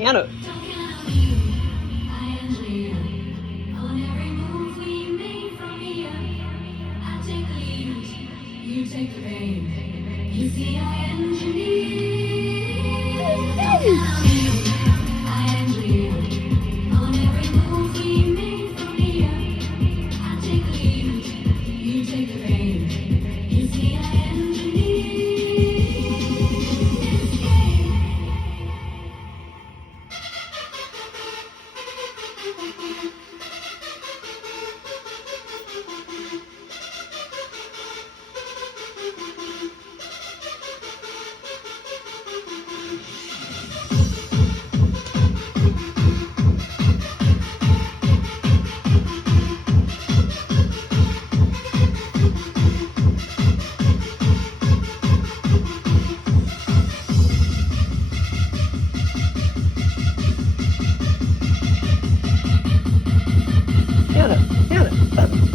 Hannah. You take the pain. You see, I engineer on every move we make from here. I take the lead. You take the pain. You see, I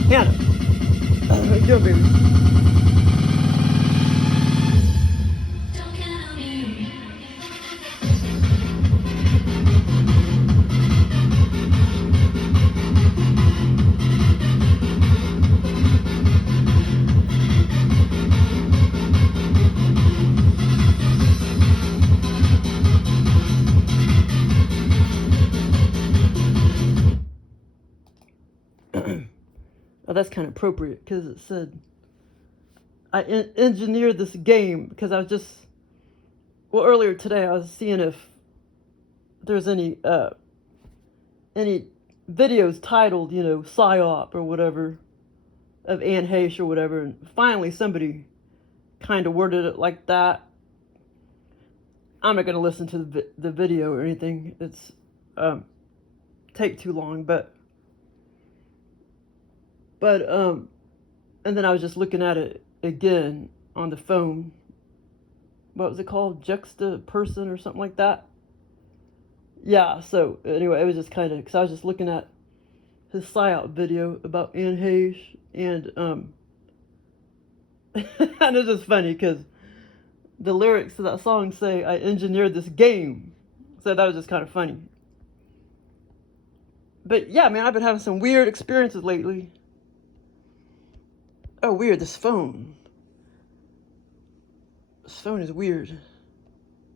Hannah. How you doing, baby? Oh, that's kind of appropriate because it said I engineered this game because I was just, well, earlier today I was seeing if there's any videos titled, you know, PSYOP or whatever of Anne Heche or whatever, and finally somebody kind of worded it like that. I'm not going to listen to the video or anything. It's take too long, but and then I was just looking at it again on the phone. What was it called? Juxtaperson or something like that? Yeah, so anyway, it was just kind of, because I was just looking at his PSYOP video about Anne Heche, and and it's just funny because the lyrics to that song say, I engineered this game. So that was just kind of funny. But yeah, man, I've been having some weird experiences lately. Oh, weird, this phone. This phone is weird.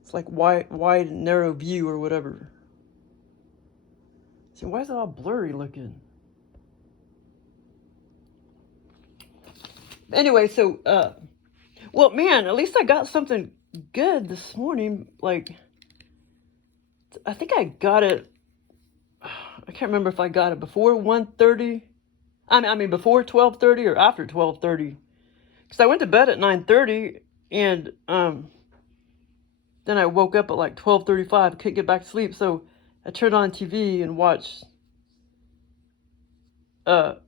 It's like wide narrow view or whatever. See, why is it all blurry looking? Anyway, so, well, man, at least I got something good this morning. Like, I think I got it, I can't remember if I got it before 1:30. I mean, before 12:30 or after 12:30. Because I went to bed at 9:30, and then I woke up at like 12:35, couldn't get back to sleep, so I turned on TV and watched, what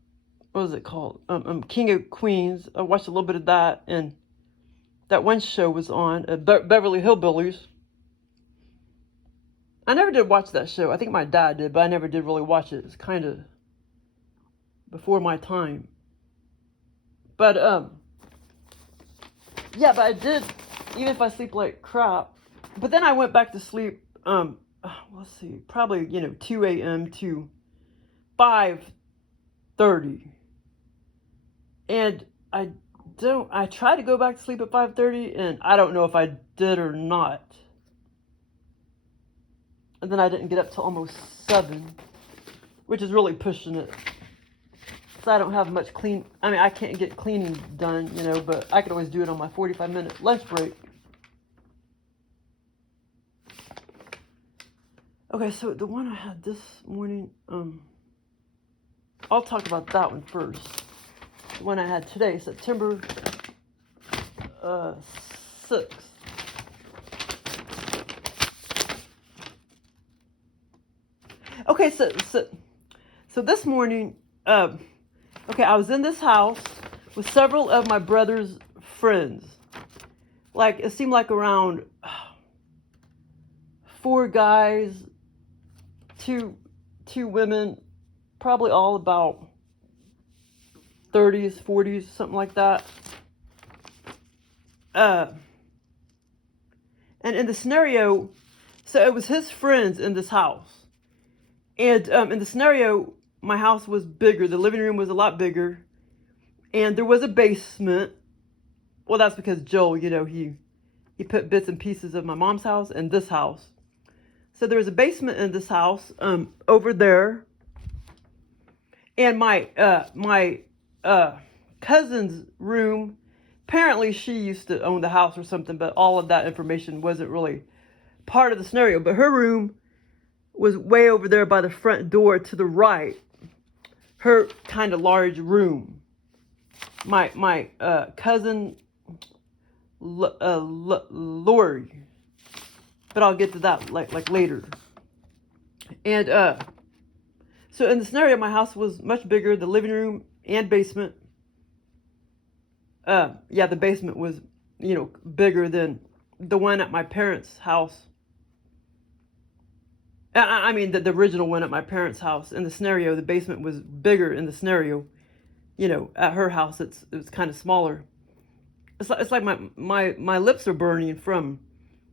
was it called? King of Queens. I watched a little bit of that, and that one show was on, Beverly Hillbillies. I never did watch that show. I think my dad did, but I never did really watch it. It's kind of before my time. But, yeah, but I did, even if I sleep like crap. But then I went back to sleep, let's see, probably, 2 a.m. to 5:30. And I tried to go back to sleep at 5:30, and I don't know if I did or not. And then I didn't get up till almost 7, which is really pushing it. So I don't have much I can't get cleaning done, but I could always do it on my 45-minute lunch break. Okay, so the one I had this morning, I'll talk about that one first. The one I had today, September 6th. Okay, so this morning, okay, I was in this house with several of my brother's friends. Like, it seemed like around 4 guys, two women, probably all about 30s, 40s, something like that. And in the scenario, So it was his friends in this house. And in the scenario, my house was bigger. The living room was a lot bigger. And there was a basement. Well, that's because Joel, he put bits and pieces of my mom's house and this house. So there was a basement in this house over there. And my cousin's room, apparently she used to own the house or something, but all of that information wasn't really part of the scenario. But her room was way over there by the front door to the right. Her kind of large room. My cousin Lori, but I'll get to that like later. And so in the scenario, my house was much bigger, the living room and basement. Yeah, the basement was, bigger than the one at my parents' house. I mean, the original one at my parents' house. In the scenario, the basement was bigger in the scenario. At her house, it was kind of smaller. It's like my lips are burning from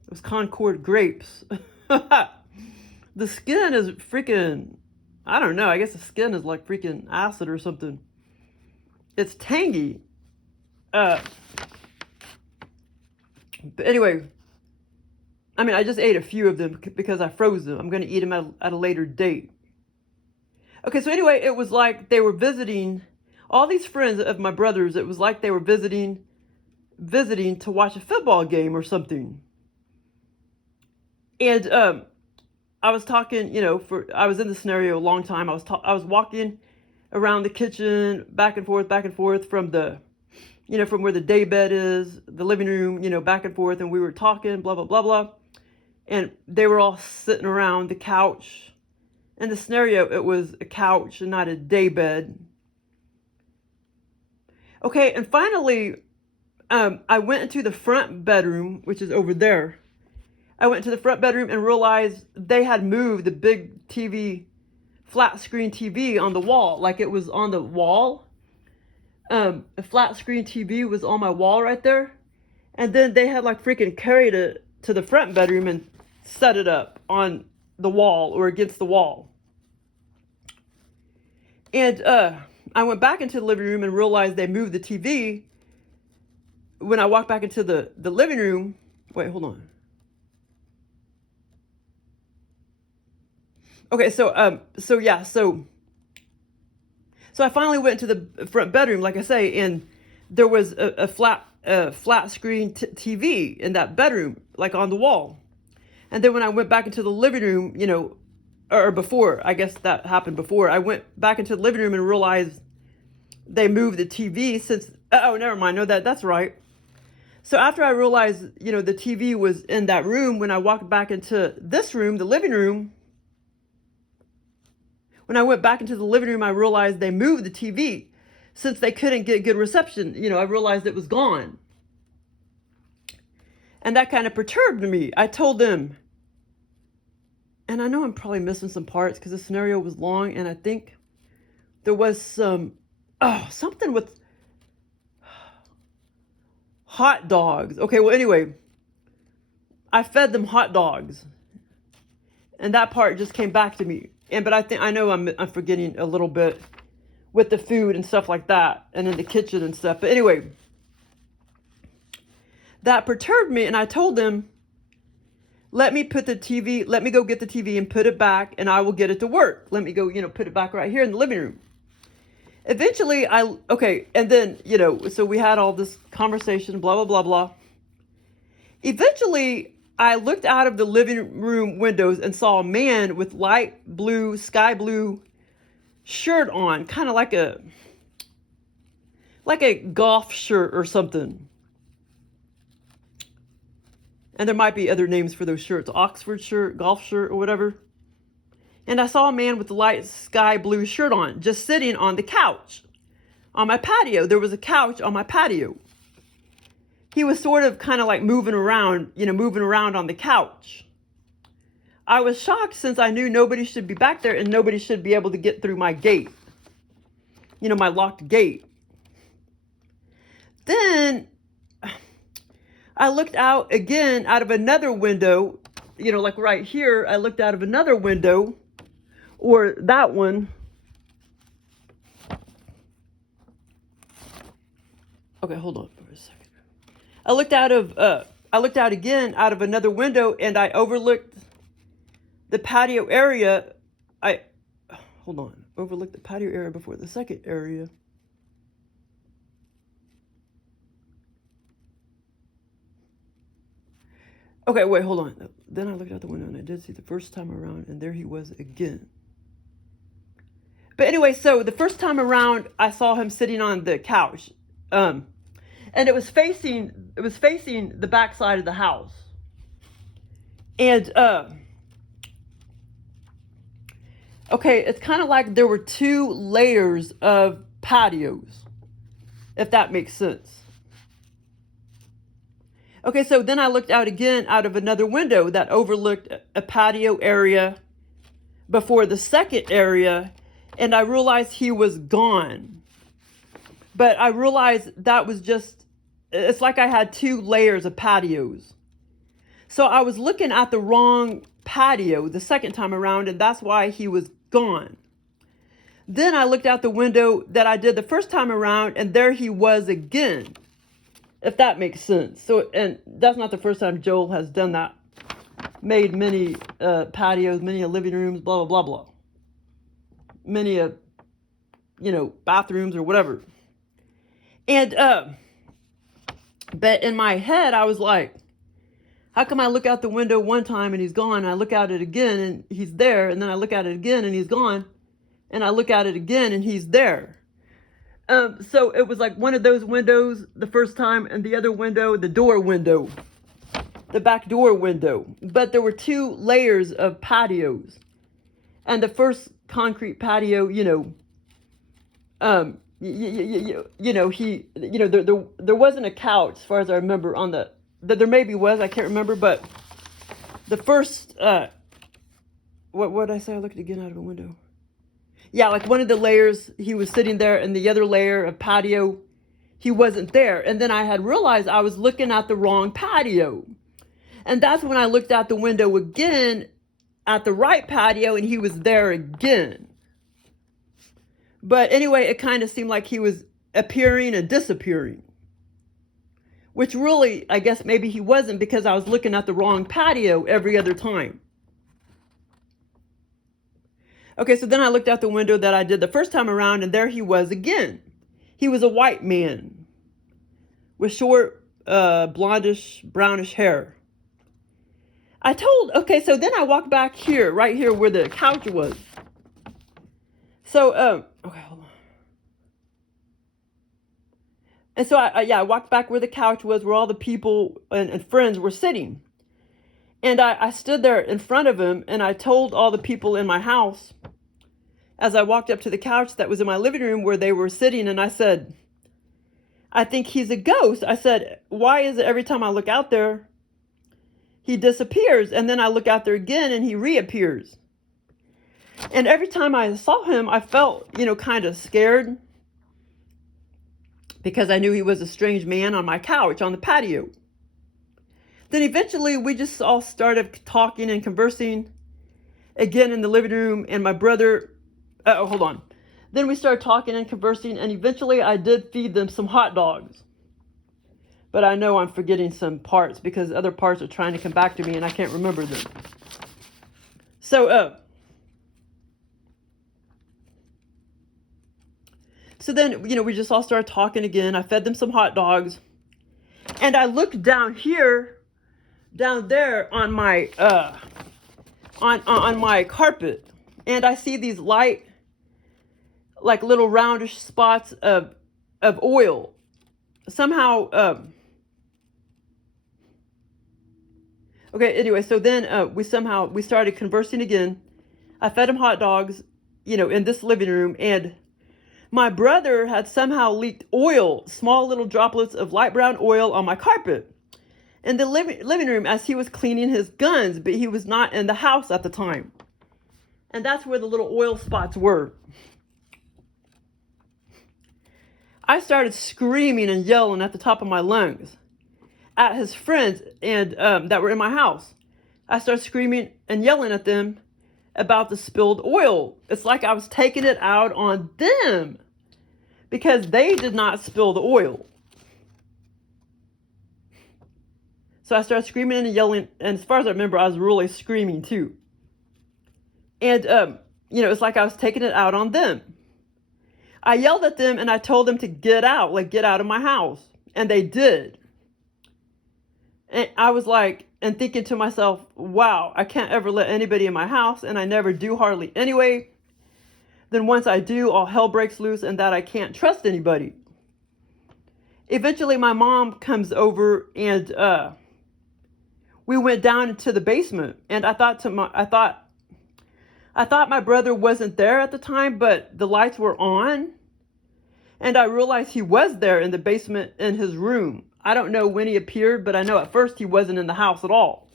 those Concord grapes. The skin is freaking, I don't know, I guess the skin is like freaking acid or something. It's tangy. But anyway, I mean, I just ate a few of them because I froze them. I'm going to eat them at a later date. Okay, so anyway, it was like they were visiting, all these friends of my brothers, it was like they were visiting to watch a football game or something. And I was talking, I was in the scenario a long time. I was walking around the kitchen, back and forth from the, from where the day bed is, the living room, back and forth. And we were talking, blah, blah, blah, blah. And they were all sitting around the couch. In the scenario, it was a couch and not a day bed. Okay, and finally, I went into the front bedroom, which is over there. I went to the front bedroom and realized they had moved the big TV, flat screen TV on the wall. Like it was on the wall. A flat screen TV was on my wall right there. And then they had like freaking carried it to the front bedroom and set it up on the wall or against the wall. And I went back into the living room and realized they moved the TV. When I walked back into the living room, wait, hold on. Okay, so I finally went to the front bedroom, like I say, and there was a flat screen TV in that bedroom, like on the wall. And then when I went back into the living room, or before, I guess that happened before, I went back into the living room and realized they moved the TV since, oh, never mind, no, that's right. So after I realized, the TV was in that room, when I walked back into this room, the living room, when I went back into the living room, I realized they moved the TV. Since they couldn't get good reception, I realized it was gone. And that kind of perturbed me. I told them, and I know I'm probably missing some parts because the scenario was long, and I think there was something with hot dogs. Okay, well, anyway, I fed them hot dogs. And that part just came back to me. But I know I'm forgetting a little bit with the food and stuff like that, and in the kitchen and stuff. But anyway, that perturbed me, and I told them, let me go get the TV and put it back, and I will get it to work. Let me go, put it back right here in the living room. Eventually, and then, so we had all this conversation, blah, blah, blah, blah. Eventually, I looked out of the living room windows and saw a man with light blue, sky blue shirt on, kind of like a golf shirt or something. And there might be other names for those shirts, Oxford shirt, golf shirt, or whatever. And I saw a man with a light sky blue shirt on, just sitting on the couch on my patio. There was a couch on my patio. He was sort of kind of like moving around on the couch. I was shocked since I knew nobody should be back there and nobody should be able to get through my gate. My locked gate. Then I looked out again out of another window you know, like right here, I looked out of another window, or that one. Okay, hold on for a second. I looked out again out of another window, and I overlooked the patio area. Overlooked the patio area before the second area. Okay, wait, hold on. Then I looked out the window and I did see the first time around, and there he was again. But anyway, so the first time around, I saw him sitting on the couch, and it was facing the back side of the house, and okay, it's kind of like there were two layers of patios, if that makes sense. Okay, so then I looked out again out of another window that overlooked a patio area before the second area, and I realized he was gone. But I realized that was just, it's like I had two layers of patios. So I was looking at the wrong patio the second time around, and that's why he was gone. Then I looked out the window that I did the first time around, and there he was again. If that makes sense. So, and that's not the first time Joel has done that. Made many patios, many living rooms, blah, blah, blah, blah. Many, bathrooms or whatever. And, but in my head, I was like, how come I look out the window one time and he's gone? And I look at it again and he's there. And then I look at it again and he's gone. And I look at it again and he's there. So it was like one of those windows the first time, and the other window, the door window, the back door window. But there were two layers of patios, and the first concrete patio, there wasn't a couch as far as I remember on there maybe was, I can't remember, but the first, what did I say? I looked again out of a window. Yeah, like one of the layers, he was sitting there, and the other layer of patio, he wasn't there. And then I had realized I was looking at the wrong patio. And that's when I looked out the window again at the right patio, and he was there again. But anyway, it kind of seemed like he was appearing and disappearing. Which really, I guess maybe he wasn't, because I was looking at the wrong patio every other time. Okay, so then I looked out the window that I did the first time around, and there he was again. He was a white man with short, blondish, brownish hair. Okay, so then I walked back here, right here where the couch was. So, okay, hold on. And so, I walked back where the couch was, where all the people and friends were sitting. And I stood there in front of him, and I told all the people in my house, as I walked up to the couch that was in my living room where they were sitting, and I said, I think he's a ghost. I said, why is it every time I look out there, he disappears? And then I look out there again, and he reappears. And every time I saw him, I felt, kind of scared, because I knew he was a strange man on my couch on the patio. Then eventually we just all started talking and conversing again in the living room, and my brother, hold on. Then we started talking and conversing, and eventually I did feed them some hot dogs. But I know I'm forgetting some parts because other parts are trying to come back to me and I can't remember them. So then, we just all started talking again. I fed them some hot dogs. And I looked down there on my on my carpet, and I see these light, like little roundish spots of oil. Somehow, okay, anyway, so then we started conversing again. I fed him hot dogs, in this living room, and my brother had somehow leaked oil, small little droplets of light brown oil on my carpet in the living room as he was cleaning his guns, but he was not in the house at the time. And that's where the little oil spots were. I started screaming and yelling at the top of my lungs at his friends and that were in my house. I started screaming and yelling at them about the spilled oil. It's like I was taking it out on them because they did not spill the oil. So I started screaming and yelling, and as far as I remember, I was really screaming too. And, it's like I was taking it out on them. I yelled at them and I told them to get out, like get out of my house. And they did. And I was like, and thinking to myself, wow, I can't ever let anybody in my house, and I never do hardly anyway. Then once I do, all hell breaks loose and that I can't trust anybody. Eventually my mom comes over and we went down into the basement, and I thought my brother wasn't there at the time, but the lights were on. And I realized he was there in the basement in his room. I don't know when he appeared, but I know at first he wasn't in the house at all.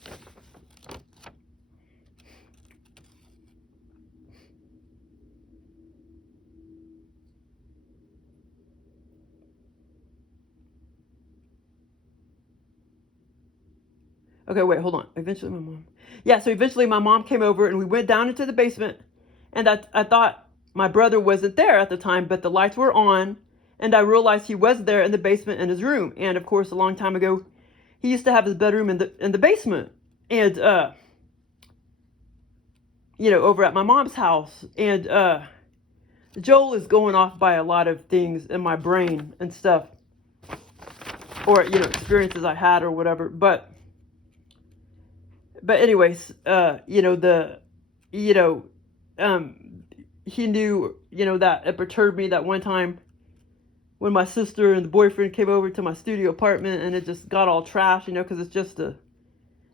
Okay, wait, hold on. Eventually my mom came over and we went down into the basement, and I thought my brother wasn't there at the time, but the lights were on, and I realized he was there in the basement in his room. And of course, a long time ago, he used to have his bedroom in the basement, and over at my mom's house. And Joel is going off by a lot of things in my brain and stuff, or experiences I had or whatever. But anyways, he knew, that it perturbed me that one time when my sister and the boyfriend came over to my studio apartment, and it just got all trashed, because it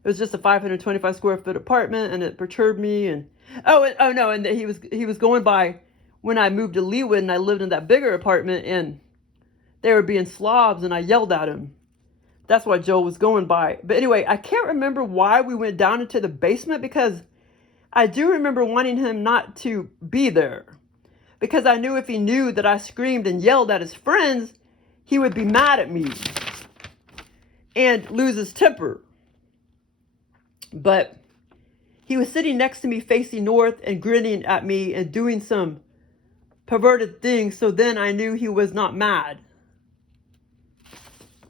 was just a 525 square foot apartment, and it perturbed me. And and he was going by when I moved to Leawood and I lived in that bigger apartment, and they were being slobs, and I yelled at him. That's why Joel was going by. But anyway, I can't remember why we went down into the basement, because I do remember wanting him not to be there. Because I knew if he knew that I screamed and yelled at his friends, he would be mad at me and lose his temper. But he was sitting next to me facing north and grinning at me and doing some perverted things. So then I knew he was not mad.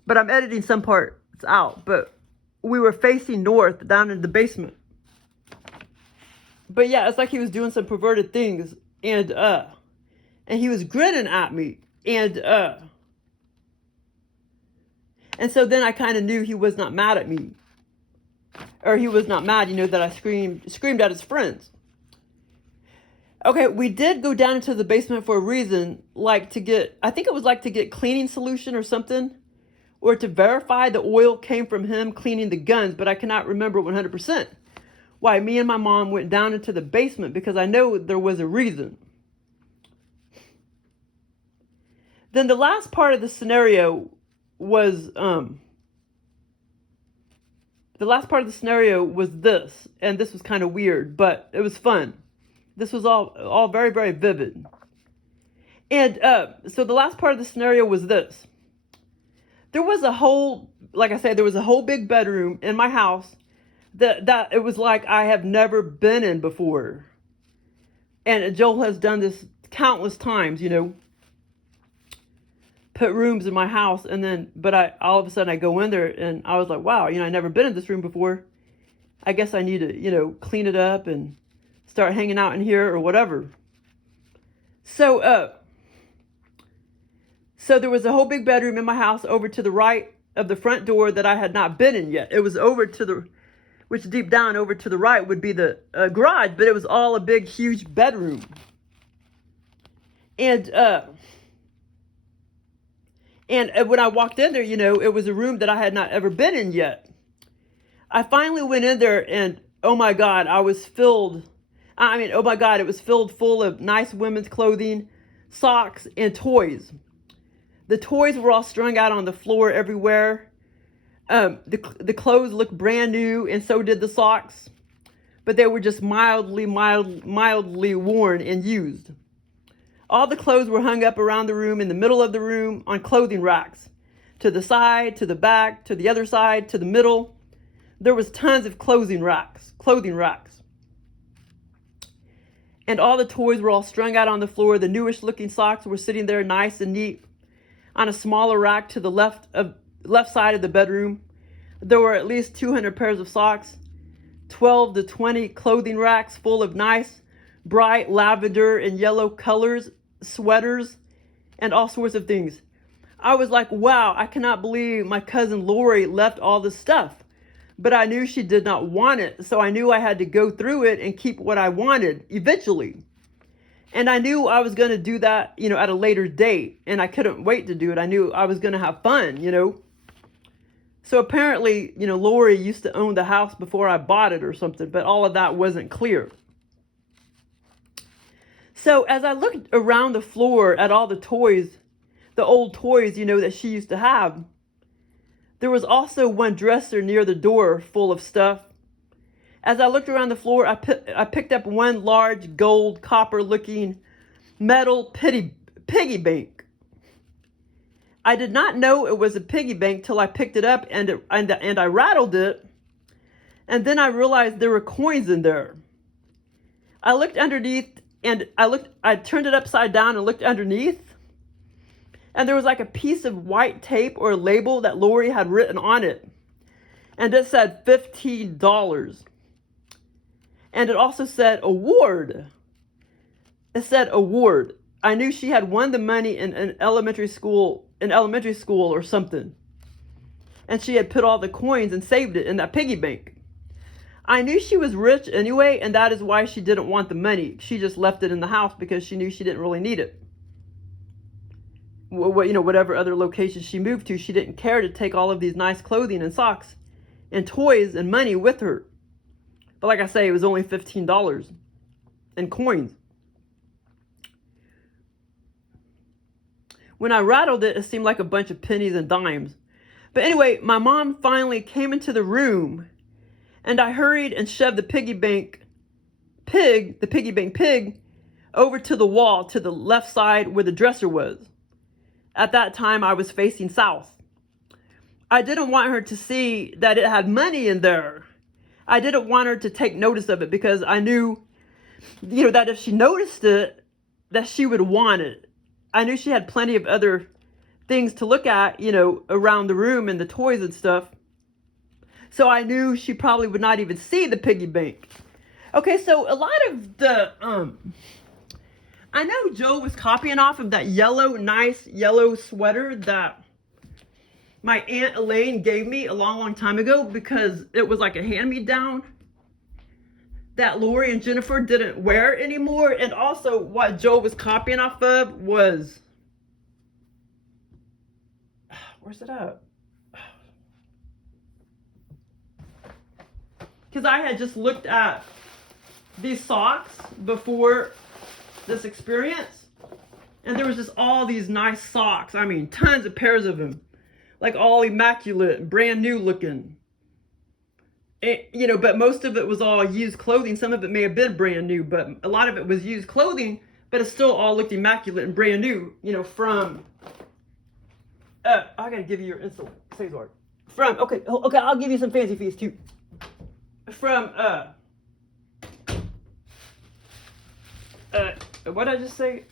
But I'm editing some parts out. But we were facing north down in the basement. But yeah, it's like he was doing some perverted things. And he was grinning at me. And so then I kind of knew he was not mad at me. Or he was not mad, that I screamed at his friends. Okay, we did go down into the basement for a reason, I think it was to get cleaning solution or something, or to verify the oil came from him cleaning the guns, but I cannot remember 100% why me and my mom went down into the basement, because I know there was a reason. Then the last part of the scenario was this, and this was kind of weird, but it was fun. This was all very, very vivid. And so the last part of the scenario was this. There was a whole big bedroom in my house that it was like I have never been in before. And Joel has done this countless times, put rooms in my house, but all of a sudden I go in there and I was like, wow, I never been in this room before. I guess I need to, clean it up and start hanging out in here or whatever. So there was a whole big bedroom in my house over to the right of the front door that I had not been in yet. It was which deep down over to the right would be the garage, but it was all a big, huge bedroom. And when I walked in there, it was a room that I had not ever been in yet. I finally went in there and, oh my God, it was filled full of nice women's clothing, socks, and toys. The toys were all strung out on the floor everywhere. The clothes looked brand new, and so did the socks. But they were just mildly worn and used. All the clothes were hung up around the room, in the middle of the room, on clothing racks. To the side, to the back, to the other side, to the middle. there was tons of clothing racks. And all the toys were all strung out on the floor. The newish looking socks were sitting there nice and neat on a smaller rack to the left side of the bedroom. There were at least 200 pairs of socks, 12 to 20 clothing racks full of nice, bright lavender and yellow colors, sweaters, and all sorts of things. I was like, wow, I cannot believe my cousin Lori left all this stuff. But I knew she did not want it, so I knew I had to go through it and keep what I wanted eventually. And I knew I was going to do that, at a later date, and I couldn't wait to do it. I knew I was going to have fun. So apparently, Lori used to own the house before I bought it or something, but all of that wasn't clear. So as I looked around the floor at all the toys, the old toys, that she used to have, there was also one dresser near the door full of stuff. As I looked around the floor, I picked up one large gold copper-looking metal piggy bank. I did not know it was a piggy bank till I picked it up and I rattled it, and then I realized there were coins in there. I looked underneath and I turned it upside down and looked underneath. And there was like a piece of white tape or a label that Lori had written on it. And it said $15. And it also said award. It said award. I knew she had won the money in elementary school or something. And she had put all the coins and saved it in that piggy bank. I knew she was rich anyway, and that is why she didn't want the money. She just left it in the house because she knew she didn't really need it. Whatever other location she moved to, she didn't care to take all of these nice clothing and socks and toys and money with her. But like I say, it was only $15 in coins. When I rattled it, it seemed like a bunch of pennies and dimes. But anyway, my mom finally came into the room, and I hurried and shoved the piggy bank pig, over to the wall to the left side where the dresser was. At that time, I was facing south. I didn't want her to see that it had money in there. I didn't want her to take notice of it because I knew, that if she noticed it, that she would want it. I knew she had plenty of other things to look at, around the room and the toys and stuff. So I knew she probably would not even see the piggy bank. Okay, so a lot of the, I know Joe was copying off of that nice yellow sweater that my Aunt Elaine gave me a long time ago because it was like a hand-me-down that Lori and Jennifer didn't wear anymore. And also what Joe was copying off of was, where's it at? Because I had just looked at these socks before this experience, and there was just all these nice socks. I mean, tons of pairs of them, like all immaculate, brand new looking. But most of it was all used clothing. Some of it may have been brand new, but a lot of it was used clothing, but it still all looked immaculate and brand new, from, I gotta give you your insult, Cesar. Okay, I'll give you some fancy fees too. From, what did I just say?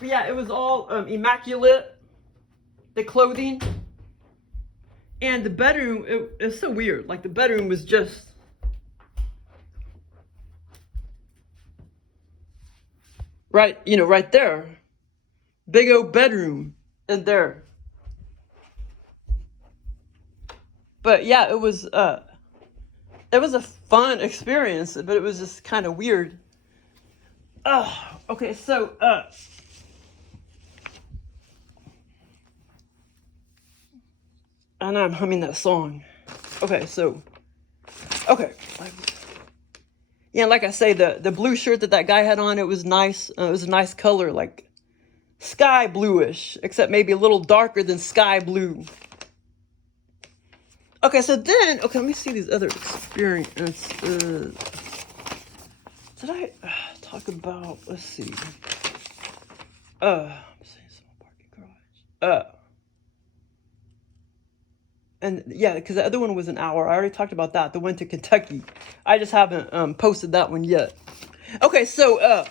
Yeah, it was all immaculate, the clothing, and the bedroom. It was so weird. Like the bedroom was just right, right there, big old bedroom in there. But yeah, it was a fun experience, but it was just kind of weird. Okay, so, and I'm humming that song. Okay, so, yeah, like I say, the blue shirt that guy had on, it was nice. It was a nice color, like sky bluish, except maybe a little darker than sky blue. Okay, so then, let me see these other experiences. Did I talk about, let's see. I'm saying small parking garage. And yeah, because the other one was an hour. I already talked about that. The one to Kentucky. I just haven't posted that one yet. Okay, so I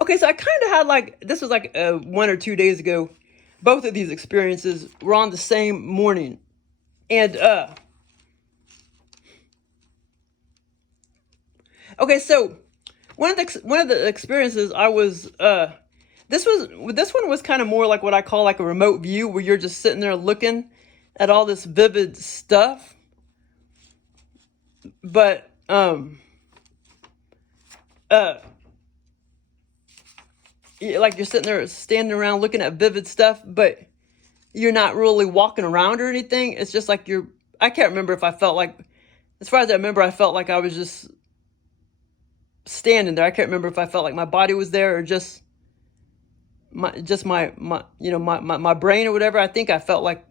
kind of had like, this was like 1 or 2 days ago. Both of these experiences were on the same morning. And okay, so one of the experiences I was this one was kind of more like what I call like a remote view, where you're just sitting there looking at all this vivid stuff. But like you're sitting there standing around looking at vivid stuff, but you're not really walking around or anything. It's just like I can't remember if I felt like, as far as I remember, I felt like I was just standing there. I can't remember if I felt like my body was there or just my my brain or whatever. I think I felt like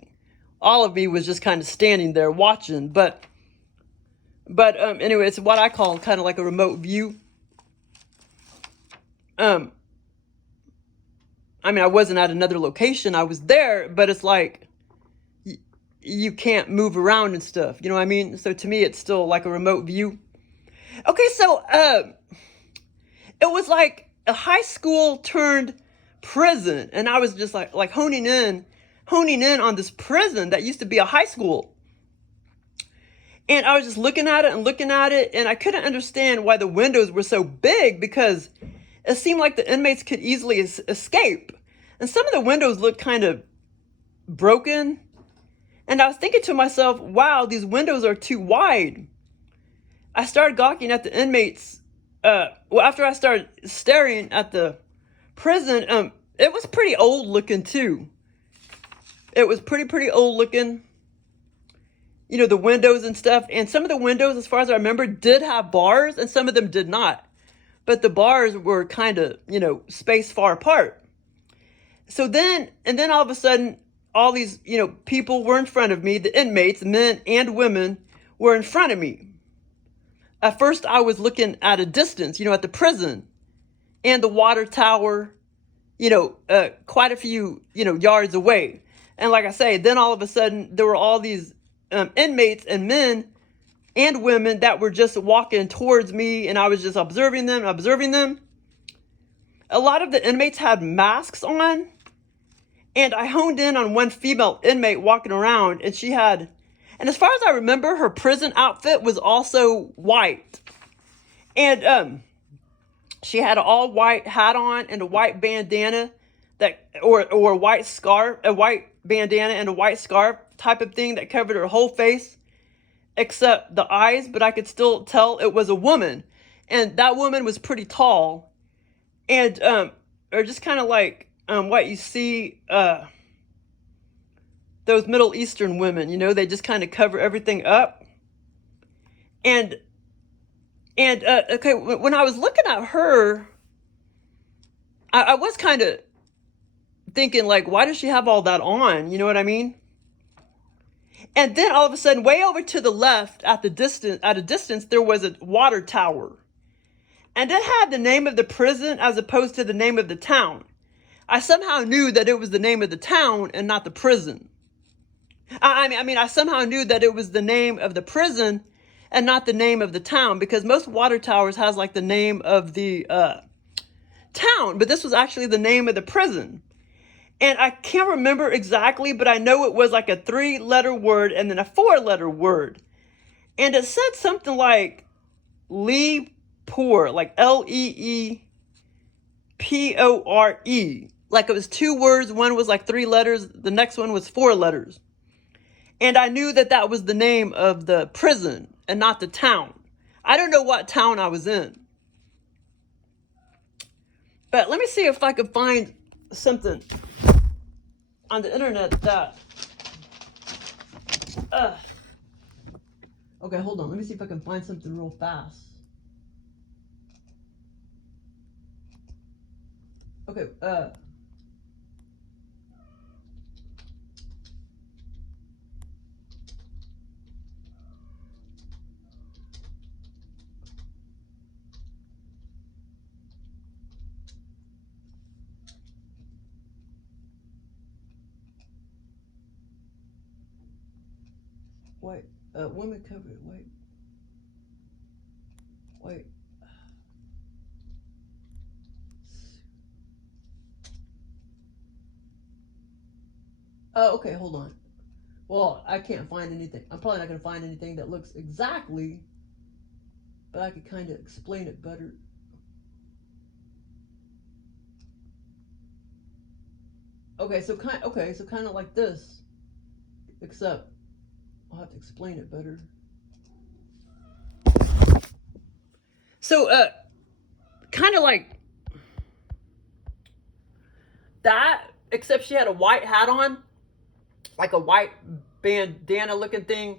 all of me was just kind of standing there watching. But anyway, it's what I call kind of like a remote view. I mean, I wasn't at another location. I was there, but it's like you can't move around and stuff. You know what I mean? So to me, it's still like a remote view. Okay, so it was like a high school turned prison, and I was just like honing in on this prison that used to be a high school. And I was just looking at it, and I couldn't understand why the windows were so big, because it seemed like the inmates could easily escape. And some of the windows looked kind of broken. And I was thinking to myself, wow, these windows are too wide. I started gawking at the inmates. After I started staring at the prison, it was pretty old looking too. It was pretty old looking. You know, the windows and stuff. And some of the windows, as far as I remember, did have bars, and some of them did not. But the bars were kind of, spaced far apart. So then all of a sudden, all these, people were in front of me. The inmates, men and women, were in front of me. At first, I was looking at a distance, at the prison and the water tower, quite a few, yards away. And like I say, then all of a sudden, there were all these inmates and men and women that were just walking towards me, and I was just observing them. A lot of the inmates had masks on, and I honed in on one female inmate walking around, and and as far as I remember, her prison outfit was also white. And she had an all white hat on and a white bandana or a white scarf, a white bandana and a white scarf type of thing that covered her whole face, except the eyes, but I could still tell it was a woman. And that woman was pretty tall. And or just kind of like what you see those Middle Eastern women, they just kind of cover everything up. And okay, when I was looking at her, I was kind of thinking, like, why does she have all that on? You know what I mean? And then all of a sudden, way over to the left at a distance, there was a water tower. And it had the name of the prison as opposed to the name of the town. I somehow knew that it was the name of the town and not the prison. I mean, I somehow knew that it was the name of the prison and not the name of the town, because most water towers has like the name of the town, but this was actually the name of the prison. And I can't remember exactly, but I know it was like a 3-letter word and then a 4-letter word. And it said something like Leepore, like Leepore. Like it was 2 words. One was like 3 letters. The next one was 4 letters. And I knew that that was the name of the prison and not the town. I don't know what town I was in. But let me see if I can find something on the internet that okay, hold on. Let me see if I can find something real fast. Okay, white, women covered white. Oh, okay, hold on. Well, I can't find anything. I'm probably not going to find anything that looks exactly, but I could kind of explain it better. Okay, so kind of like this, except I'll have to explain it better. So, kind of like that, except she had a white hat on, like a white bandana looking thing,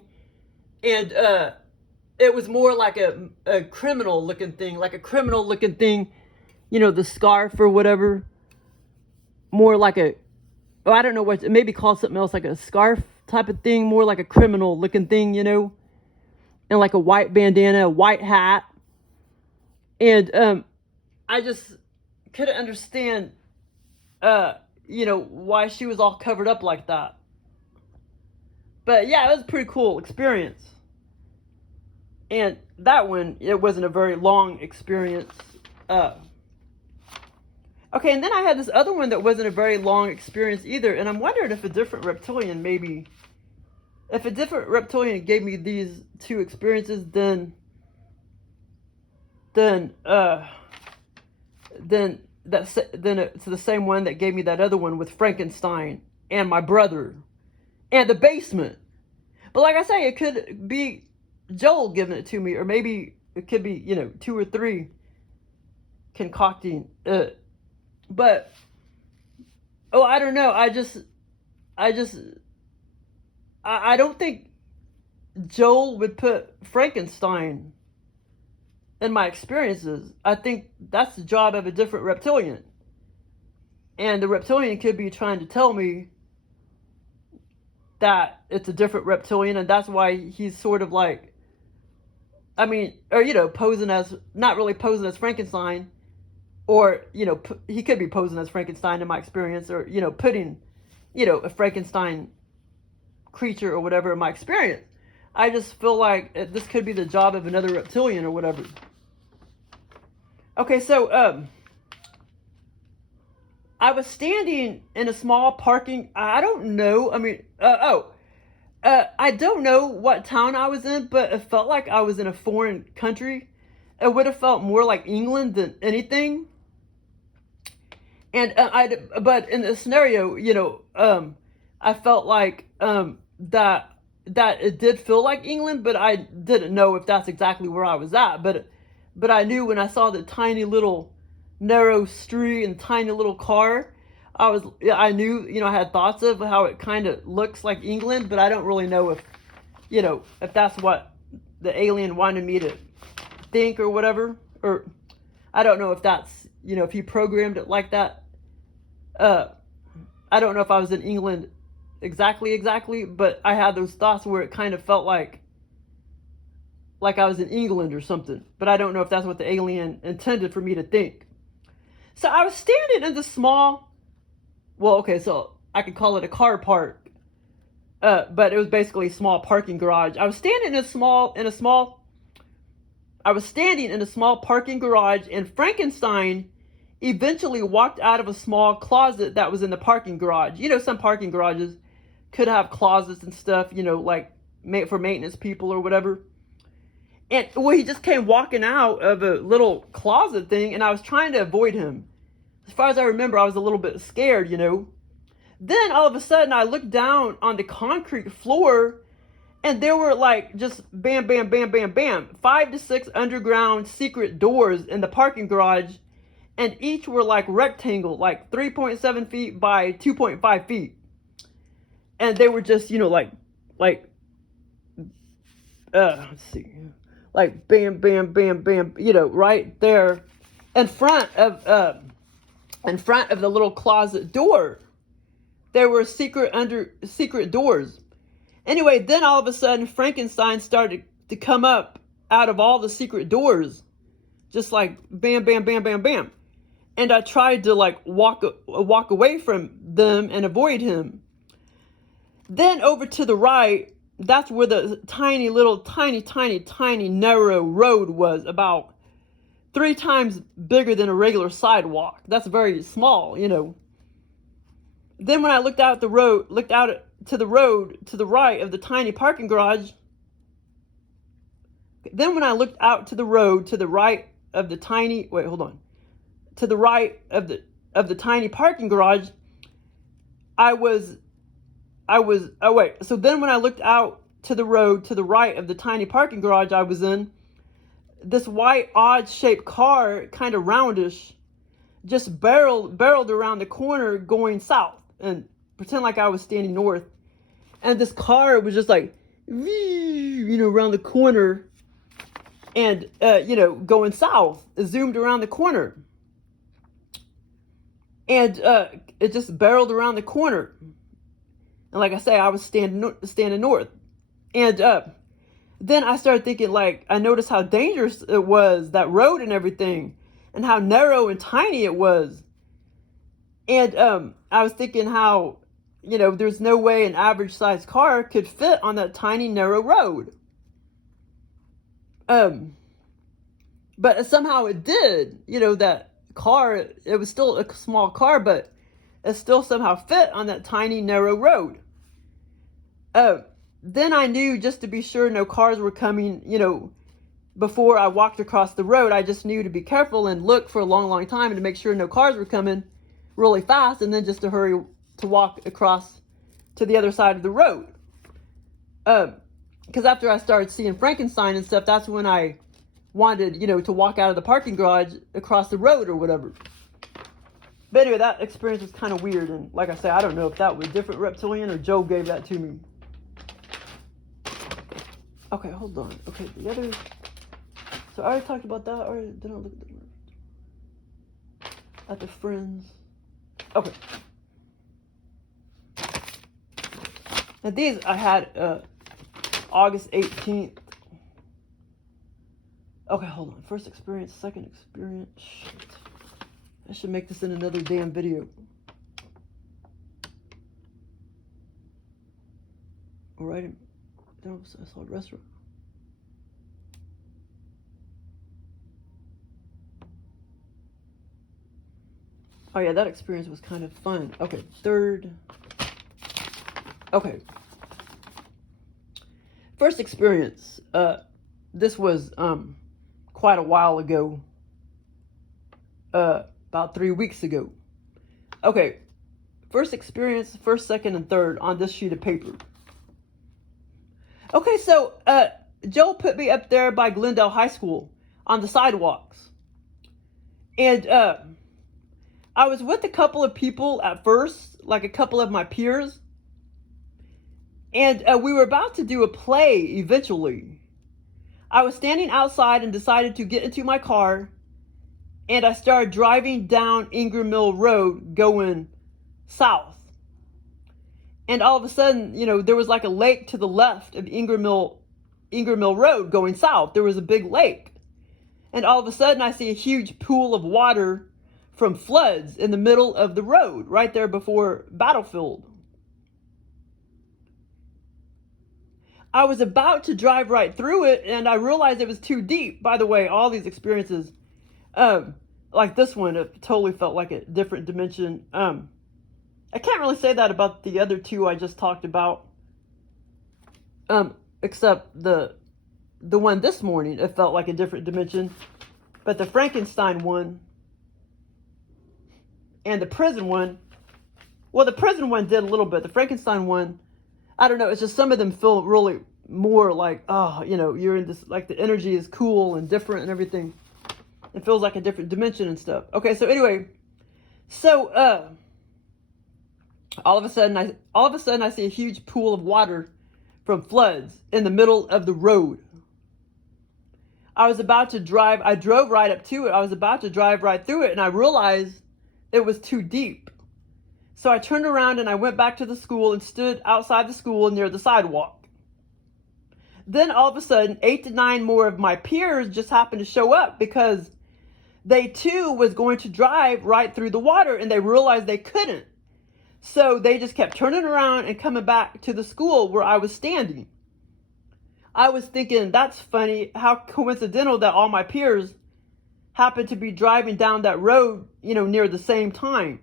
and it was more like a criminal looking thing, you know, the scarf or whatever, more like a, oh, I don't know what, maybe call something else, like a scarf type of thing, more like a criminal looking thing, you know, and like a white bandana, a white hat, and I just couldn't understand, you know, why she was all covered up like that. But yeah, it was a pretty cool experience. And that one, it wasn't a very long experience. Okay, and then I had this other one that wasn't a very long experience either, and I'm wondering if a different reptilian maybe, if a different reptilian gave me these two experiences, then it's the same one that gave me that other one with Frankenstein and my brother and the basement. But like I say, it could be Joel giving it to me, or maybe it could be, you know, 2 or 3 concocting it. But oh, I don't know. I don't think Joel would put Frankenstein in my experiences. I think that's the job of a different reptilian. And the reptilian could be trying to tell me that it's a different reptilian, and that's why he's sort of like, I mean, or, you know, posing as, not really posing as Frankenstein, or, you know, he could be posing as Frankenstein in my experience, or, you know, putting, you know, a Frankenstein creature or whatever in my experience. I just feel like this could be the job of another reptilian or whatever. Okay, so, I was standing in a small parking, I don't know, I mean, I don't know what town I was in, but it felt like I was in a foreign country. It would have felt more like England than anything. And but in the scenario, you know, I felt like that it did feel like England, but I didn't know if that's exactly where I was at. But I knew when I saw the tiny little narrow street and tiny little car, I knew, you know, I had thoughts of how it kind of looks like England, but I don't really know if, you know, if that's what the alien wanted me to think or whatever, or I don't know if that's, you know, if he programmed it like that. I don't know if I was in England exactly, but I had those thoughts where it kind of felt like I was in England or something, but I don't know if that's what the alien intended for me to think. So I was standing in the small, well, okay, so I could call it a car park, but it was basically a small parking garage. I was standing in a small parking garage, and Frankenstein eventually walked out of a small closet that was in the parking garage. You know, some parking garages could have closets and stuff, you know, like for maintenance people or whatever. And well, he just came walking out of a little closet thing, and I was trying to avoid him. As far as I remember, I was a little bit scared, you know. Then all of a sudden, I looked down on the concrete floor, and there were like just bam, bam, bam, bam, bam, 5 to 6 underground secret doors in the parking garage, and each were like rectangle, like 3.7 feet by 2.5 feet. And they were just, you know, like, let's see, like bam, bam, bam, bam, you know, right there in front of the little closet door. There were secret doors. Anyway, then all of a sudden, Frankenstein started to come up out of all the secret doors, just like bam, bam, bam, bam, bam. And I tried to like walk away from them and avoid him. Then over to the right, that's where the tiny little, tiny narrow road was, about 3 times bigger than a regular sidewalk. That's very small, you know. Then when I looked out to the road to the right of the tiny parking garage, then when I looked out to the road to the right of the tiny, wait, hold on, to the right of the tiny parking garage, so then when I looked out to the road to the right of the tiny parking garage I was in, this white odd-shaped car, kind of roundish, just barreled around the corner going south, and pretend like I was standing north. And this car was just like, you know, around the corner, and, you know, going south. It zoomed around the corner. And it just barreled around the corner. And like I say, I was standing north. And then I started thinking, like, I noticed how dangerous it was, that road and everything, and how narrow and tiny it was. And I was thinking how, you know, there's no way an average sized car could fit on that tiny narrow road. But somehow it did, you know, that car, it was still a small car, but it still somehow fit on that tiny narrow road. Then I knew, just to be sure no cars were coming, you know, before I walked across the road, I just knew to be careful and look for a long time to make sure no cars were coming really fast, and then just to hurry to walk across to the other side of the road. Because after I started seeing Frankenstein and stuff, that's when I wanted, you know, to walk out of the parking garage across the road or whatever. But anyway, that experience was kind of weird, and like I say, I don't know if that was different reptilian or Joe gave that to me. Okay, hold on. Okay, the other... So I already talked about that, or did I look at the friends? Okay. Now these I had August 18th. Okay, hold on. First experience, second experience. Shit. I should make this in another damn video. Alright, I saw a restaurant. Oh yeah, that experience was kind of fun. Okay, third. Okay. First experience. This was quite a while ago. About 3 weeks ago. Okay. First experience, first, second, and third on this sheet of paper. Okay, so Joe put me up there by Glendale High School on the sidewalks. And I was with a couple of people at first, like a couple of my peers. And we were about to do a play eventually. I was standing outside and decided to get into my car. And I started driving down Ingram Mill Road going south. And all of a sudden, you know, there was like a lake to the left of Ingram Mill Road going south. There was a big lake. And all of a sudden, I see a huge pool of water from floods in the middle of the road, right there before Battlefield. I was about to drive right through it, and I realized it was too deep. By the way, all these experiences, like this one, it totally felt like a different dimension. I can't really say that about the other two I just talked about, except the one this morning, it felt like a different dimension. But the Frankenstein one and the prison one, well, the prison one did a little bit. The Frankenstein one, I don't know, it's just some of them feel really more like, oh, you know, you're in this, like the energy is cool and different and everything. It feels like a different dimension and stuff. Okay, so anyway, so all of a sudden I see a huge pool of water from floods in the middle of the road. I drove right up to it. I was about to drive right through it, and I realized it was too deep. So I turned around and I went back to the school and stood outside the school near the sidewalk. Then all of a sudden, 8 to 9 more of my peers just happened to show up because they too was going to drive right through the water, and they realized they couldn't. So they just kept turning around and coming back to the school where I was standing. I was thinking, that's funny, how coincidental that all my peers happened to be driving down that road, near the same time.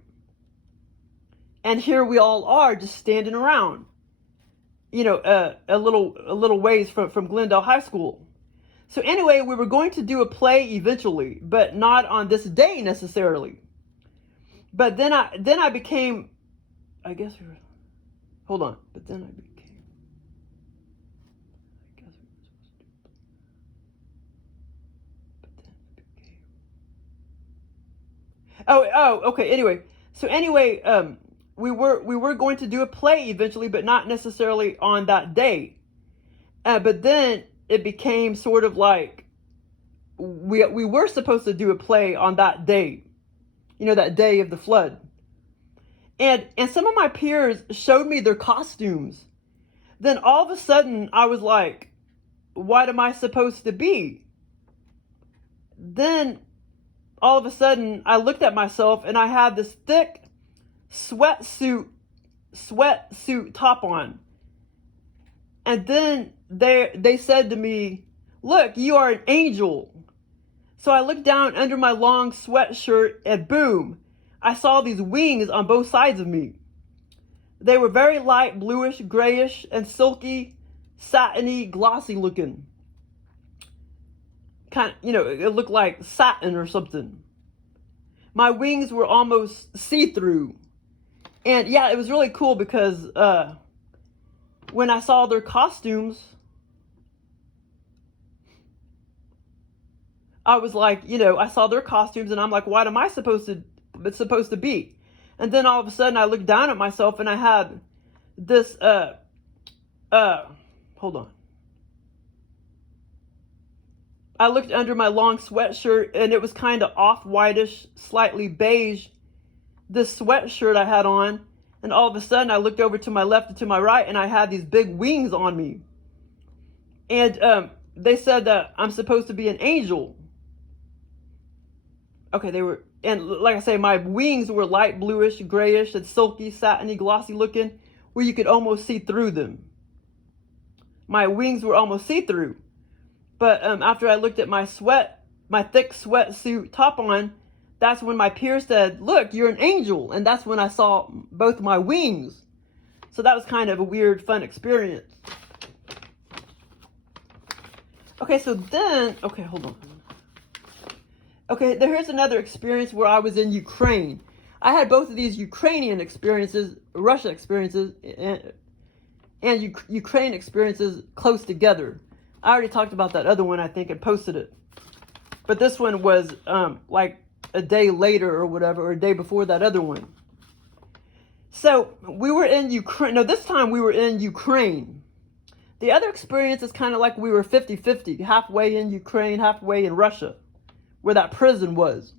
And here we all are just standing around, a little ways from Glendale High School. So anyway, we were going to do a play eventually, but not on this day necessarily. But then I became, I guess we were, hold on, but then I became, I guess we were supposed to do, but then it became, okay, anyway. So anyway, we were going to do a play eventually, but not necessarily on that day. But then it became sort of like we were supposed to do a play on that day, that day of the flood. And some of my peers showed me their costumes. Then all of a sudden I was like, what am I supposed to be? Then all of a sudden I looked at myself and I had this thick sweatsuit top on. And then they said to me, look, you are an angel. So I looked down under my long sweatshirt and boom, I saw these wings on both sides of me. They were very light bluish, grayish, and silky, satiny, glossy looking. Kind of, it looked like satin or something. My wings were almost see-through. And yeah, it was really cool because when I saw their costumes, I was like, I saw their costumes and I'm like, what am I supposed to be? And then all of a sudden I looked down at myself and I had this, hold on. I looked under my long sweatshirt and it was kind of off-whitish, slightly beige, this sweatshirt I had on. And all of a sudden I looked over to my left and to my right and I had these big wings on me. And they said that I'm supposed to be an angel. Okay, they were, and like I say, my wings were light bluish, grayish, and silky, satiny, glossy looking, where you could almost see through them. My wings were almost see-through. But after I looked at my thick sweatsuit top on, that's when my peer said, look, you're an angel. And that's when I saw both my wings. So that was kind of a weird, fun experience. Okay, so then, okay, hold on. Okay, here's another experience where I was in Ukraine. I had both of these Ukrainian experiences, Russia experiences, and Ukraine experiences close together. I already talked about that other one, I think, and posted it. But this one was like a day later or whatever, or a day before that other one. So we were in Ukraine. No, this time we were in Ukraine. The other experience is kind of like we were 50-50, halfway in Ukraine, halfway in Russia, where that prison was.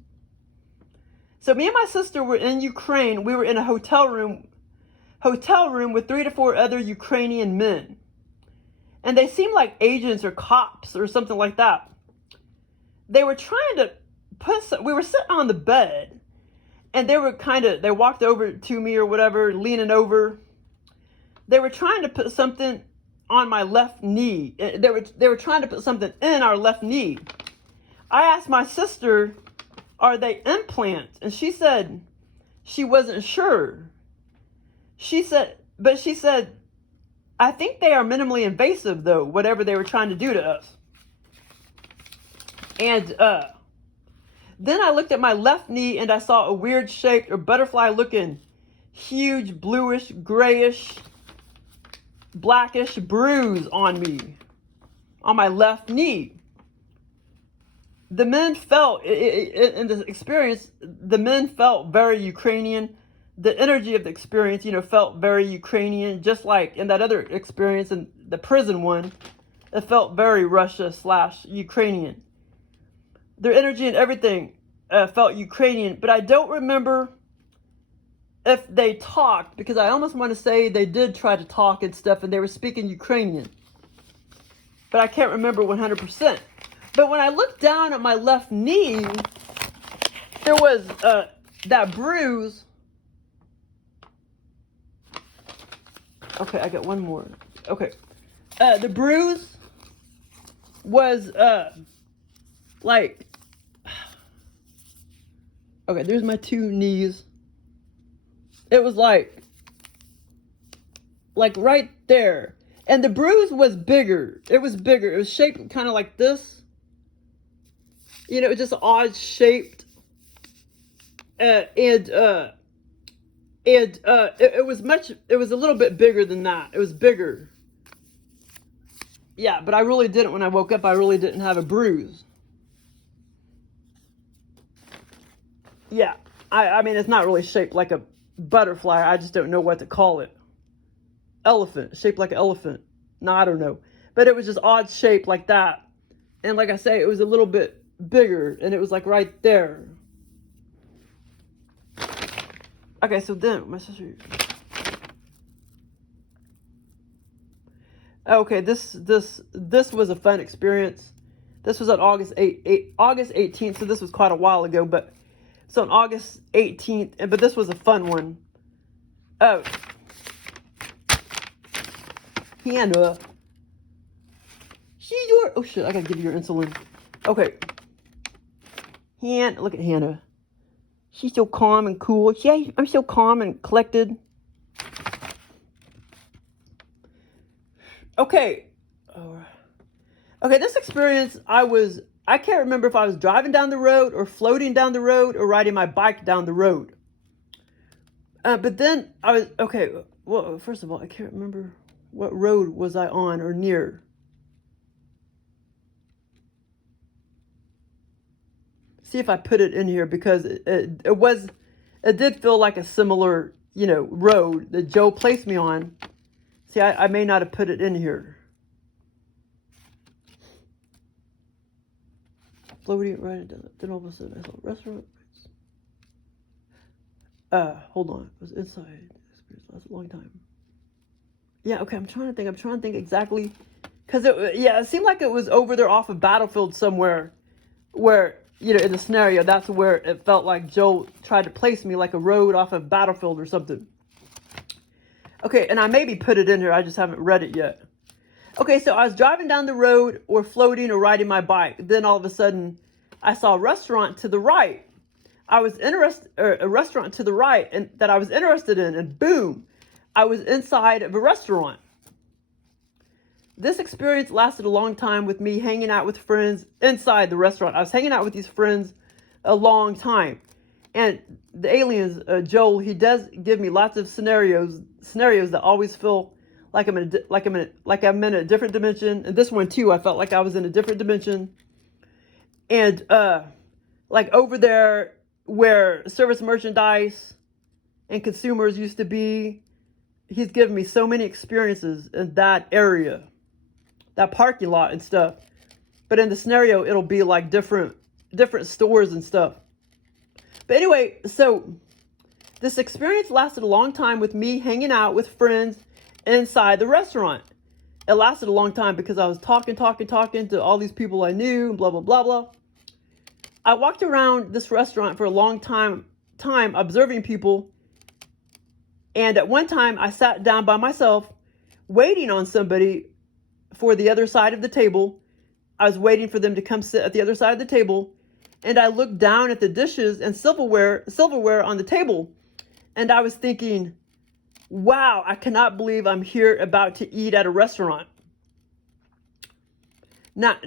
So me and my sister were in Ukraine. We were in a hotel room with 3 to 4 other Ukrainian men. And they seemed like agents or cops or something like that. They were trying to we were sitting on the bed and they walked over to me or whatever, leaning over. They were trying to put something on my left knee. They were trying to put something in our left knee. I asked my sister, are they implants? And she said she wasn't sure. She said, I think they are minimally invasive though, whatever they were trying to do to us. And then I looked at my left knee and I saw a weird shaped or butterfly looking huge bluish, grayish, blackish bruise on me, on my left knee. The men felt, in this experience, the men felt very Ukrainian. The energy of the experience, felt very Ukrainian, just like in that other experience, in the prison one, it felt very Russia/Ukrainian. Their energy and everything felt Ukrainian, but I don't remember if they talked, because I almost want to say they did try to talk and stuff, and they were speaking Ukrainian. But I can't remember 100%. But when I looked down at my left knee, there was that bruise. Okay, I got one more. Okay. The bruise was like, okay, there's my two knees. It was like right there. And the bruise was bigger. It was bigger. It was shaped kind of like this. You know, it was just odd shaped. It was a little bit bigger than that. It was bigger. Yeah, but I really didn't, when I woke up, I really didn't have a bruise. Yeah, I mean, it's not really shaped like a butterfly. I just don't know what to call it. Elephant, shaped like an elephant. No, I don't know. But it was just odd shaped like that. And like I say, it was a little bit bigger, and it was like right there. Okay, so then my sister. Okay, this was a fun experience. This was on August 18th, so this was quite a while ago. But so on August 18th, but this was a fun one. Oh, Hannah, she's your. Oh shit! I gotta give you your insulin. Okay, look at Hannah. She's so calm and cool. See, I'm so calm and collected. Okay. Okay, this experience, I can't remember if I was driving down the road or floating down the road or riding my bike down the road. But then I was, okay, well, first of all, I can't remember what road was I on or near. See if I put it in here, because it did feel like a similar, road that Joe placed me on. See, I may not have put it in here. Floating right into it. Then all of a sudden I saw restaurant. Hold on. It was inside. That's a long time. Yeah, okay, I'm trying to think exactly. Because it seemed like it was over there off a battlefield somewhere where, in the scenario, that's where it felt like Joe tried to place me, like a road off a battlefield or something. Okay, and I maybe put it in here. I just haven't read it yet. Okay, so I was driving down the road or floating or riding my bike. Then all of a sudden, I saw a restaurant to the right. A restaurant to the right, and that I was interested in, and boom, I was inside of a restaurant. This experience lasted a long time, with me hanging out with friends inside the restaurant. I was hanging out with these friends a long time. And the aliens, Joel, he does give me lots of scenarios that always feel like I'm in a different dimension. And this one too, I felt like I was in a different dimension. And like over there where service merchandise and consumers used to be, he's given me so many experiences in that area, that parking lot and stuff. But in the scenario, it'll be like different stores and stuff. But anyway, so this experience lasted a long time, with me hanging out with friends inside the restaurant. It lasted a long time because I was talking to all these people I knew, blah, blah, blah, blah. I walked around this restaurant for a long time observing people. And at one time, I sat down by myself, waiting on somebody for the other side of the table. I was waiting for them to come sit at the other side of the table. And I looked down at the dishes and silverware on the table. And I was thinking, wow, I cannot believe I'm here about to eat at a restaurant. Wait,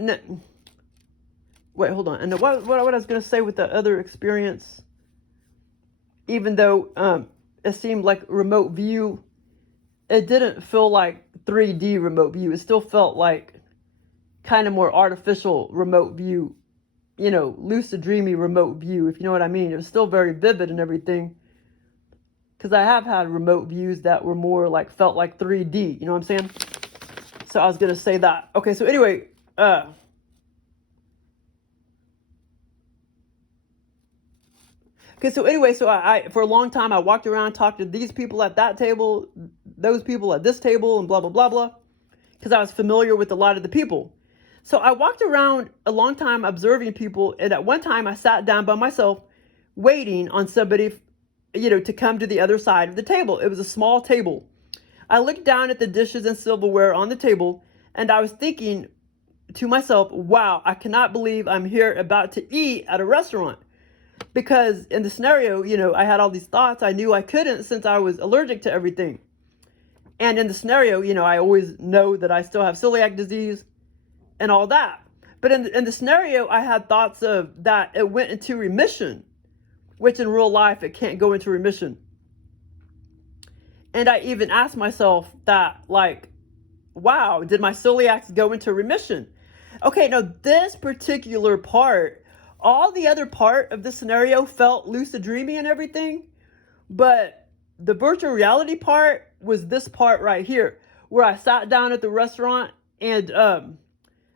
hold on. And what I was going to say with the other experience, even though it seemed like remote view, it didn't feel like 3D remote view. It still felt like kind of more artificial remote view. Lucid dreamy remote view, if you know what I mean. It was still very vivid and everything. Because I have had remote views that were more like, felt like 3D, you know what I'm saying? So I was going to say that. Okay, so anyway, so I for a long time, I walked around, talked to these people at that table, those people at this table, and blah, blah, blah, blah. Because I was familiar with a lot of the people. So I walked around a long time observing people, and at one time I sat down by myself waiting on somebody, to come to the other side of the table. It was a small table. I looked down at the dishes and silverware on the table, and I was thinking, to myself, wow, I cannot believe I'm here about to eat at a restaurant. Because in the scenario, I had all these thoughts. I knew I couldn't since I was allergic to everything. And in the scenario, I always know that I still have celiac disease and all that. But in the scenario, I had thoughts of that it went into remission, which in real life, it can't go into remission. And I even asked myself that, like, wow, did my celiacs go into remission? Okay, now this particular part, all the other part of the scenario felt lucid dreaming and everything, but the virtual reality part was this part right here, where I sat down at the restaurant and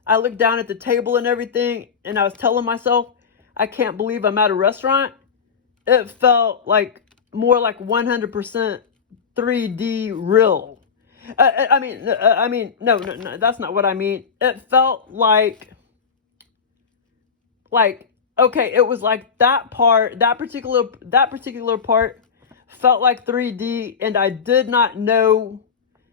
I looked down at the table and everything, and I was telling myself, I can't believe I'm at a restaurant. It felt like more like 100% 3D real. I mean, no, that's not what I mean. It felt like, okay, it was like that part, that particular part felt like 3D, and I did not know.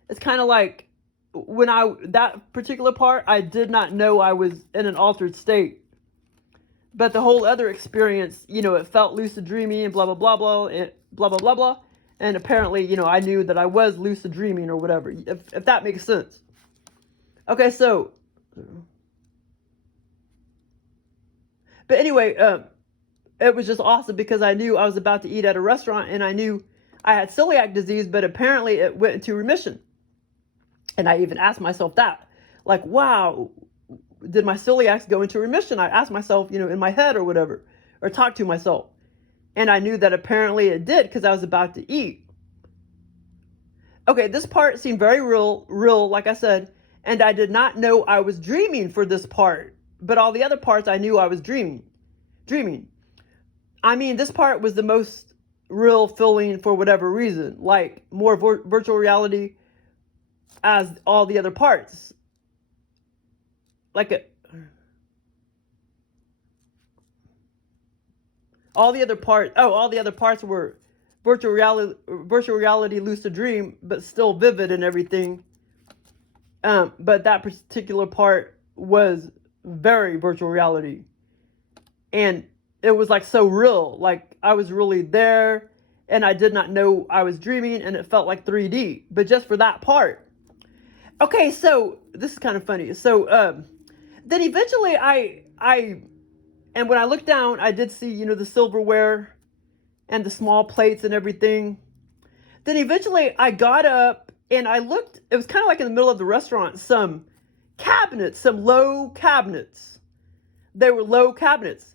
It's kind of like when that particular part, I did not know I was in an altered state. But the whole other experience, it felt lucid dreaming and blah, blah, blah, blah, and blah, blah, blah, blah. And apparently, I knew that I was lucid dreaming or whatever, if that makes sense. Okay, so, but anyway, it was just awesome because I knew I was about to eat at a restaurant and I knew I had celiac disease, but apparently it went into remission. And I even asked myself that, like, wow, did my celiacs go into remission? I asked myself, in my head or whatever, or talked to myself. And I knew that apparently it did because I was about to eat. Okay, this part seemed very real, like I said, and I did not know I was dreaming for this part. But all the other parts I knew I was dreaming. I mean, this part was the most real feeling for whatever reason, like more virtual reality as all the other parts. All the other parts were virtual reality lucid dream, but still vivid and everything. But that particular part was very virtual reality. And it was like so real, like I was really there and I did not know I was dreaming and it felt like 3D, but just for that part. Okay, so this is kind of funny. So then eventually and when I looked down, I did see, the silverware and the small plates and everything. Then eventually I got up and I looked, it was kind of like in the middle of the restaurant, some low cabinets. They were low cabinets.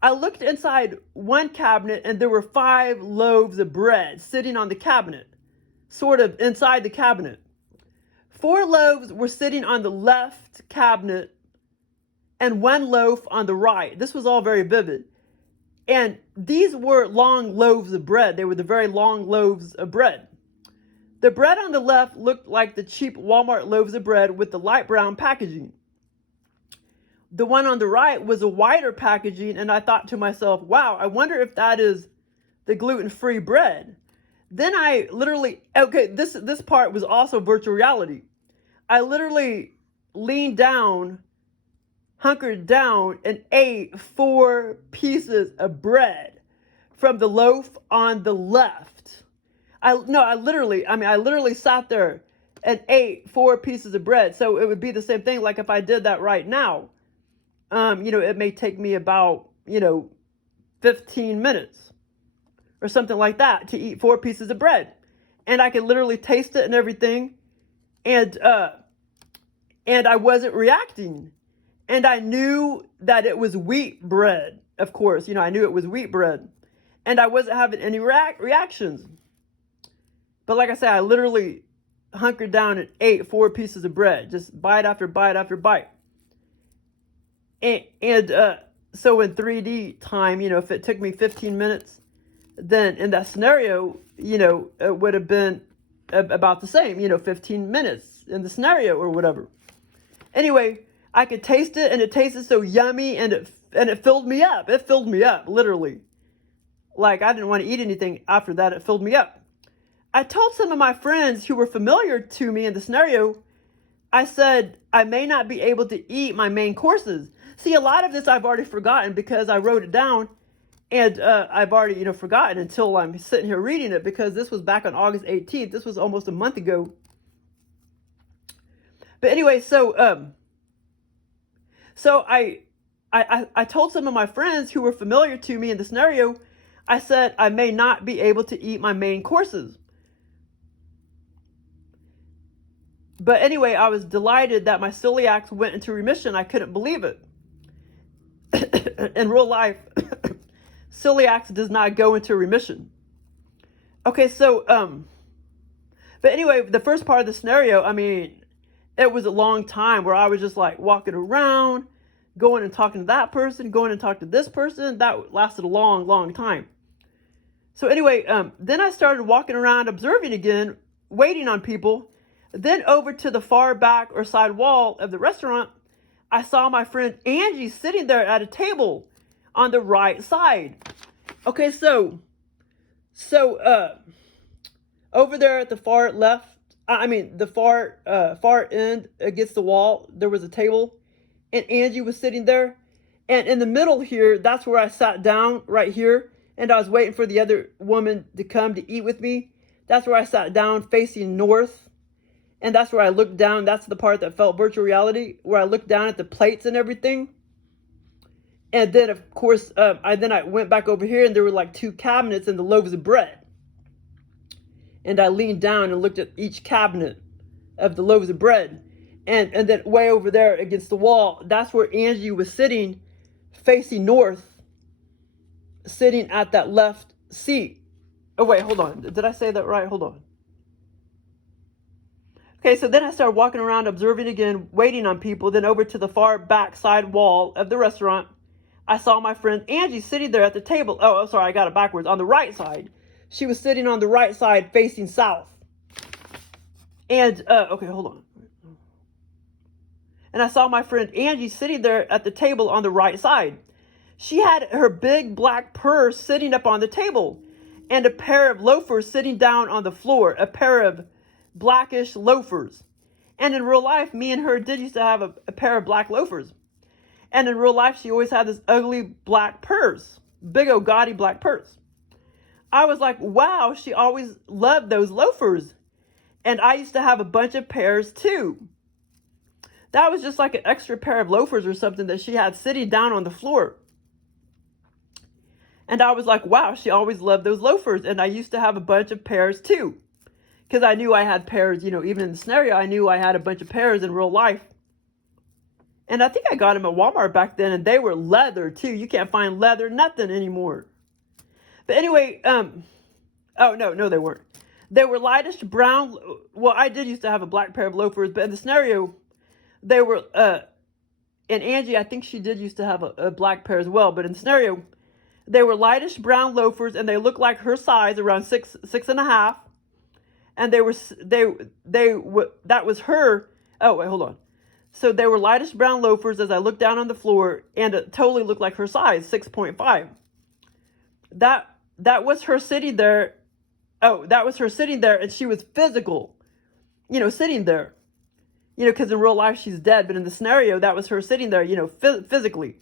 I looked inside one cabinet and there were 5 loaves of bread sitting on the cabinet, sort of inside the cabinet. 4 loaves were sitting on the left cabinet and 1 loaf on the right. This was all very vivid. And these were long loaves of bread. They were the very long loaves of bread. The bread on the left looked like the cheap Walmart loaves of bread with the light brown packaging. The one on the right was a whiter packaging, and I thought to myself, wow, I wonder if that is the gluten-free bread. Then I literally, this part was also virtual reality. I literally leaned down, hunkered down, and ate 4 pieces of bread from the loaf on the left. I literally sat there and ate 4 pieces of bread. So it would be the same thing like if I did that right now. It may take me about, 15 minutes or something like that to eat 4 pieces of bread. And I could literally taste it and everything. And I wasn't reacting. And I knew that it was wheat bread, of course. I knew it was wheat bread. And I wasn't having any reactions. But like I said, I literally hunkered down and ate 4 pieces of bread. Just bite after bite after bite. And so in 3D time, if it took me 15 minutes, then in that scenario, it would have been about the same, 15 minutes in the scenario or whatever. Anyway, I could taste it and it tasted so yummy and it filled me up. It filled me up, literally. Like I didn't want to eat anything after that. It filled me up. I told some of my friends who were familiar to me in the scenario I said, I may not be able to eat my main courses. See, a lot of this I've already forgotten because I wrote it down, and I've already, forgotten until I'm sitting here reading it, because this was back on August 18th. This was almost a month ago. But anyway, so I told some of my friends who were familiar to me in the scenario, I said, I may not be able to eat my main courses. But anyway, I was delighted that my celiacs went into remission. I couldn't believe it. In real life, celiacs does not go into remission. Okay, so, but anyway, the first part of the scenario, I mean, it was a long time where I was just like walking around, going and talking to that person, going and talking to this person. That lasted a long, long time. So anyway, then I started walking around, observing again, waiting on people. Then over to the far back or side wall of the restaurant, I saw my friend Angie sitting there at a table on the right side. Okay, so over there at the far left, the far end against the wall, there was a table, and Angie was sitting there. And in the middle here, that's where I sat down, right here, and I was waiting for the other woman to come to eat with me. That's where I sat down facing north. And that's where I looked down. That's the part that felt virtual reality, where I looked down at the plates and everything. And then, of course, I went back over here, and there were like 2 cabinets and the loaves of bread. And I leaned down and looked at each cabinet of the loaves of bread. And then way over there against the wall, that's where Angie was sitting, facing north, sitting at that left seat. Oh, wait, hold on. Did I say that right? Hold on. Okay, so then I started walking around, observing again, waiting on people. Then over to the far back side wall of the restaurant, I saw my friend Angie sitting there at the table. Oh, sorry, I got it backwards. On the right side. She was sitting on the right side facing south. And, okay, hold on. And I saw my friend Angie sitting there at the table on the right side. She had her big black purse sitting up on the table, and a pair of loafers sitting down on the floor, a pair of blackish loafers. And in real life, me and her did used to have a pair of black loafers. And in real life, she always had this ugly black purse, big old gaudy black purse. I was like, wow, she always loved those loafers. And I used to have a bunch of pairs too. That was just like an extra pair of loafers or something that she had sitting down on the floor. And I was like, wow, she always loved those loafers. And I used to have a bunch of pairs too. Because I knew I had pairs, even in the scenario, I knew I had a bunch of pairs in real life. And I think I got them at Walmart back then, and they were leather too. You can't find leather, nothing anymore. But anyway, oh, no, they weren't. They were lightish brown. Well, I did used to have a black pair of loafers, but in the scenario, they were, and Angie, I think she did used to have a black pair as well. But in the scenario, they were lightish brown loafers, and they looked like her size, around 6.5. And that was her. Oh, wait, hold on. So they were lightish brown loafers as I looked down on the floor, and it totally looked like her size, 6.5. That was her sitting there. Oh, that was her sitting there, and she was physical, sitting there, because in real life she's dead, but in the scenario, that was her sitting there, physically.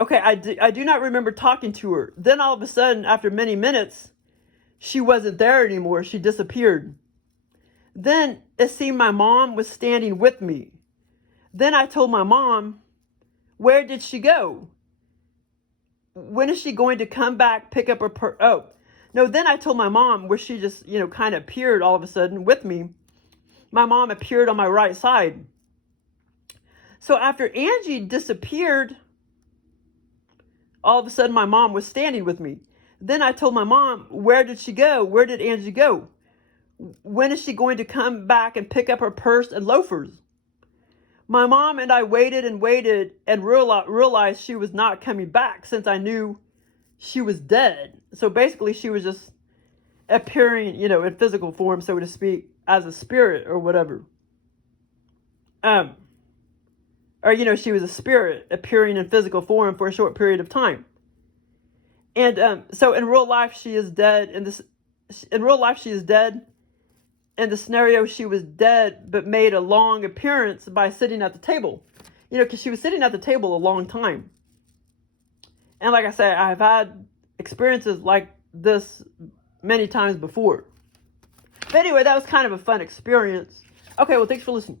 Okay, I do not remember talking to her. Then all of a sudden, after many minutes, she wasn't there anymore. She disappeared. Then it seemed my mom was standing with me. Then I told my mom, where did she go? When is she going to come back, pick up her oh, no, then I told my mom where she just, kind of appeared all of a sudden with me. My mom appeared on my right side. So after Angie disappeared, all of a sudden my mom was standing with me. Then I told my mom, where did she go? Where did Angie go? When is she going to come back and pick up her purse and loafers? My mom and I waited and realized she was not coming back, since I knew she was dead. So basically she was just appearing, in physical form, so to speak, as a spirit or whatever. She was a spirit appearing in physical form for a short period of time. And so in real life, she is dead. In real life, she is dead. in the scenario, she was dead, but made a long appearance by sitting at the table. You know, because she was sitting at the table a long time. And like I said, I've had experiences like this many times before. But anyway, that was kind of a fun experience. Okay, well, thanks for listening.